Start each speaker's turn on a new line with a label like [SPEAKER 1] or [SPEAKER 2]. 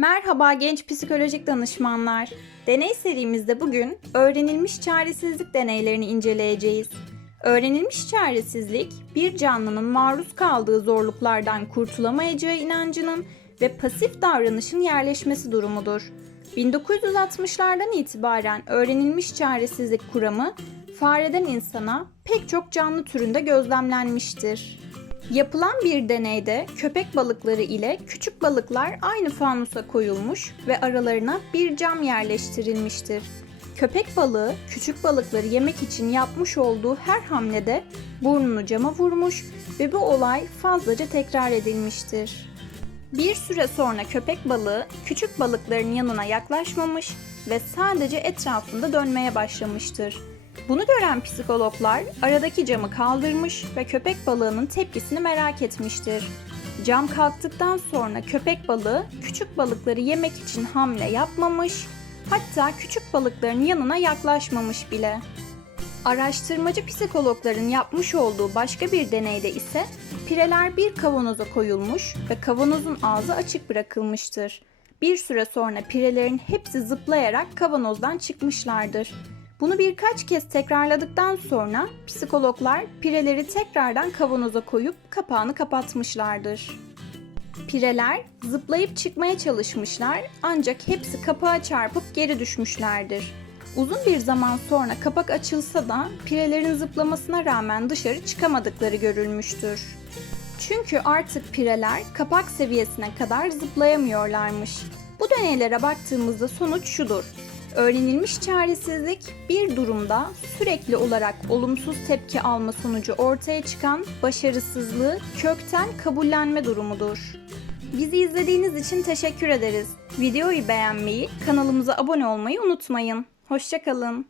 [SPEAKER 1] Merhaba genç psikolojik danışmanlar. Deney serimizde bugün öğrenilmiş çaresizlik deneylerini inceleyeceğiz. Öğrenilmiş çaresizlik, bir canlının maruz kaldığı zorluklardan kurtulamayacağı inancının ve pasif davranışın yerleşmesi durumudur. 1960'lardan itibaren öğrenilmiş çaresizlik kuramı fareden insana pek çok canlı türünde gözlemlenmiştir. Yapılan bir deneyde köpek balıkları ile küçük balıklar aynı fanusa koyulmuş ve aralarına bir cam yerleştirilmiştir. Köpek balığı küçük balıkları yemek için yapmış olduğu her hamlede burnunu cama vurmuş ve bu olay fazlaca tekrar edilmiştir. Bir süre sonra köpek balığı küçük balıkların yanına yaklaşmamış ve sadece etrafında dönmeye başlamıştır. Bunu gören psikologlar aradaki camı kaldırmış ve köpek balığının tepkisini merak etmiştir. Cam kalktıktan sonra köpek balığı küçük balıkları yemek için hamle yapmamış, hatta küçük balıkların yanına yaklaşmamış bile. Araştırmacı psikologların yapmış olduğu başka bir deneyde ise pireler bir kavanoza koyulmuş ve kavanozun ağzı açık bırakılmıştır. Bir süre sonra pirelerin hepsi zıplayarak kavanozdan çıkmışlardır. Bunu birkaç kez tekrarladıktan sonra psikologlar pireleri tekrardan kavanoza koyup kapağını kapatmışlardır. Pireler zıplayıp çıkmaya çalışmışlar ancak hepsi kapağa çarpıp geri düşmüşlerdir. Uzun bir zaman sonra kapak açılsa da pirelerin zıplamasına rağmen dışarı çıkamadıkları görülmüştür. Çünkü artık pireler kapak seviyesine kadar zıplayamıyorlarmış. Bu deneylere baktığımızda sonuç şudur. Öğrenilmiş çaresizlik bir durumda sürekli olarak olumsuz tepki alma sonucu ortaya çıkan başarısızlığı kökten kabullenme durumudur. Bizi izlediğiniz için teşekkür ederiz. Videoyu beğenmeyi, kanalımıza abone olmayı unutmayın. Hoşçakalın.